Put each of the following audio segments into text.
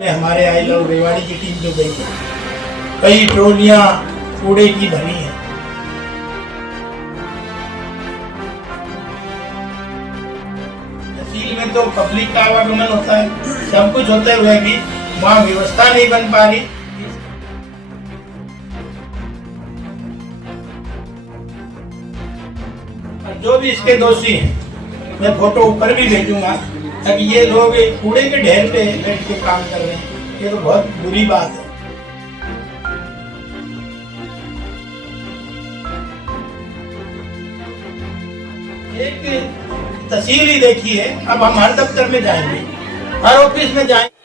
हमारे I love Rewari की team जो गई है, कई ट्रॉलियां कूड़े की भरी हैं। तहसील में तो पब्लिक का आवागमन होता है, सब कुछ होते हुए भी वहाँ व्यवस्था नहीं बन पा रही। जो भी इसके दोषी हैं, मैं फोटो ऊपर भी भेजूंगा, ताकि ये लोग कूड़े के ढेर पे बैठ के काम कर रहे हैं, ये तो बहुत बुरी बात है। एक तहसील ही देखिए, अब हम हर दफ्तर में जाएंगे, हर ऑफिस में जाएंगे।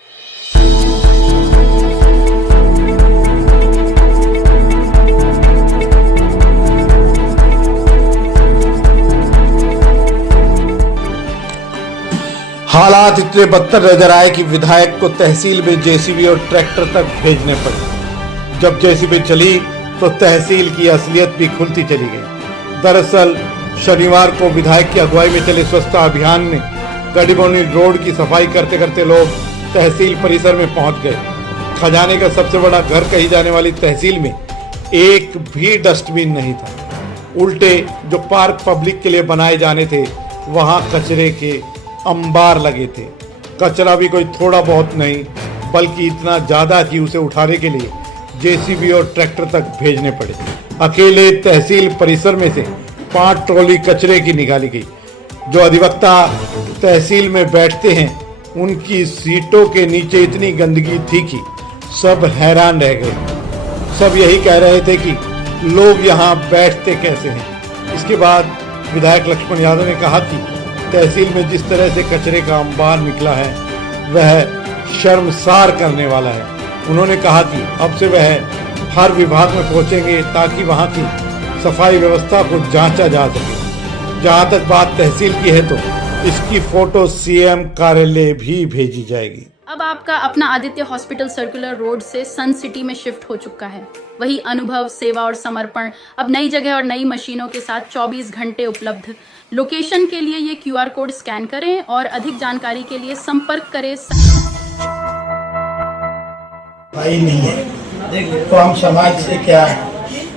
हालात इतने बदतर नजर आए कि विधायक को तहसील में जेसीबी और ट्रैक्टर तक भेजने पड़े। जब जेसीबी चली तो तहसील की असलियत भी खुलती चली गई। दरअसल शनिवार को विधायक की अगुवाई में चले स्वच्छता अभियान में गढ़ीबौनी रोड की सफाई करते करते लोग तहसील परिसर में पहुंच गए। खजाने का सबसे बड़ा घर कही जाने वाली तहसील में एक भी डस्टबिन नहीं था। उल्टे जो पार्क पब्लिक के लिए बनाए जाने थे, वहां कचरे के अंबार लगे थे। कचरा भी कोई थोड़ा बहुत नहीं, बल्कि इतना ज्यादा कि उसे उठाने के लिए जेसीबी और ट्रैक्टर तक भेजने पड़े। अकेले तहसील परिसर में से 5 ट्रॉली कचरे की निकाली गई। जो अधिवक्ता तहसील में बैठते हैं, उनकी सीटों के नीचे इतनी गंदगी थी कि सब हैरान रह गए। सब यही कह रहे थे कि लोग यहाँ बैठते कैसे हैं। इसके बाद विधायक लक्ष्मण यादव ने कहा कि तहसील में जिस तरह से कचरे का अंबार निकला है, वह शर्मसार करने वाला है। उन्होंने कहा कि अब से वह हर विभाग में पहुंचेंगे ताकि वहां की सफाई व्यवस्था को जांचा जा सके। जहां तक बात तहसील की है तो इसकी फोटो सीएम कार्यालय भी भेजी जाएगी। अब आपका अपना आदित्य हॉस्पिटल सर्कुलर रोड से सन सिटी में शिफ्ट हो चुका है। वही अनुभव, सेवा और समर्पण अब नई जगह और नई मशीनों के साथ 24 घंटे उपलब्ध। लोकेशन के लिए ये क्यूआर कोड स्कैन करें और अधिक जानकारी के लिए संपर्क करें। भाई नहीं है तो हम समाज से क्या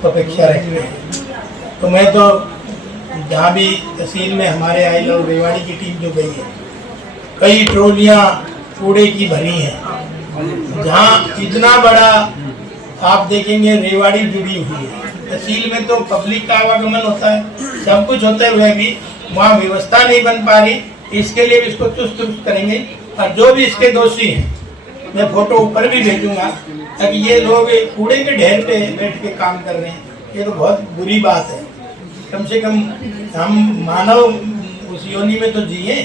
अपेक्षा रखते हैं। तो मैं तो जहाँ भी तहसील में हमारे आई लव रेवाड़ी की टीम जो गई है, कई ट्रॉलियां कूड़े की भरी हैं। जहाँ इतना बड़ा आप देखेंगे रेवाड़ी जुड़ी हुई है। तहसील में तो पब्लिक का आवागमन होता है, सब कुछ होते हुए भी वहाँ व्यवस्था नहीं बन पा रही। इसके लिए भी इसको चुस्त दुरुस्त करेंगे। और जो भी इसके दोषी हैं, मैं फोटो ऊपर भी भेजूंगा, ताकि ये लोग कूड़े के ढेर पे बैठ के काम कर रहे हैं, ये तो बहुत बुरी बात है। कम से कम हम मानव उस योनि में तो जिए,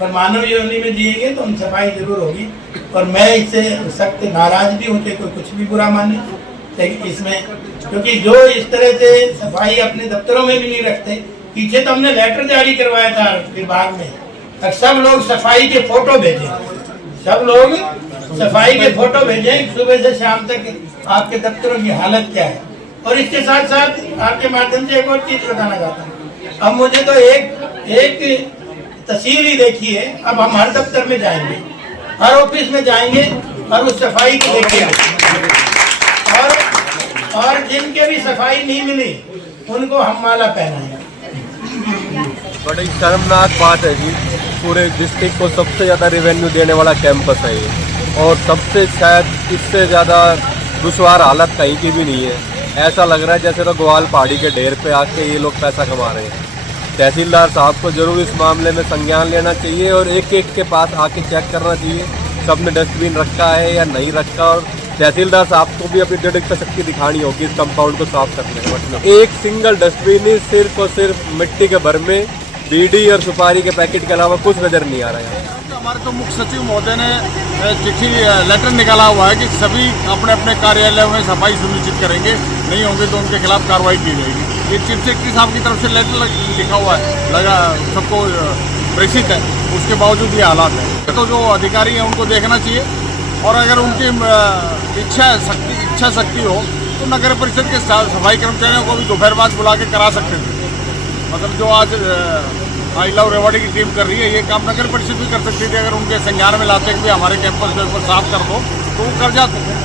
पर मानव योनि में जिएंगे तो हम सफाई जरूर होगी। और मैं इससे सख्त नाराज भी हूँ, कोई कुछ भी बुरा माने, लेकिन इसमें क्योंकि जो इस तरह से सफाई अपने दफ्तरों में भी नहीं रखते। पीछे तो हमने लेटर जारी करवाया था विभाग में, और सब लोग सफाई के फोटो भेजें, सब लोग सफाई के फोटो भेजें सुबह से शाम तक आपके दफ्तरों की हालत क्या है। और इसके साथ साथ आपके माध्यम से एक और चीज बताना चाहता हूँ। अब मुझे तो एक तहसील ही देखी है, अब हम हर दफ्तर में जाएंगे, हर ऑफिस में जाएंगे और उस सफाई को देखेंगे। और जिनके भी सफाई नहीं मिली उनको हम माला पहनाएंगे। बड़ी शर्मनाक बात है जी। पूरे डिस्ट्रिक्ट को सबसे ज़्यादा रेवेन्यू देने वाला कैंपस है ये, और सबसे शायद इससे ज़्यादा दुश्वार हालत कहीं की भी नहीं है। ऐसा लग रहा है जैसे तो ग्वाल पहाड़ी के ढेर पे आके ये लोग पैसा कमा रहे हैं। तहसीलदार साहब को जरूर इस मामले में संज्ञान लेना चाहिए और एक एक के पास आके चेक करना चाहिए सबने डस्टबिन रखा है या नहीं रखा। और तहसीलदार साहब को भी अपनी दृढ़ शक्ति दिखानी होगी इस कंपाउंड को साफ करने का। मतलब एक सिंगल डस्टबिन ही सिर्फ और सिर्फ मिट्टी के भर में बीड़ी और सुपारी के पैकेट के अलावा कुछ नजर नहीं आ रहा है। हमारे तो मुख्य सचिव महोदय ने चिट्ठी लेटर निकाला हुआ है कि सभी अपने अपने कार्यालयों में सफाई सुनिश्चित करेंगे, नहीं होंगे तो उनके खिलाफ कार्रवाई की जाएगी। ये चीफ सेक्रेटरी साहब की तरफ से लेटर लिखा हुआ है, लगा सबको प्रेषित है, उसके बावजूद ये हालात है। तो जो अधिकारी हैं उनको देखना चाहिए, और अगर उनकी इच्छा शक्ति हो तो नगर परिषद के सफाई कर्मचारियों को भी दोपहर बाद बुला के करा सकते थे। मतलब जो आज आई लव रेवाड़ी की टीम कर रही है। ये काम नगर परिषद भी कर सकती थी, अगर उनके संज्ञान में लाते कि भी हमारे कैंपस में साफ कर दो तो वो कर जाते।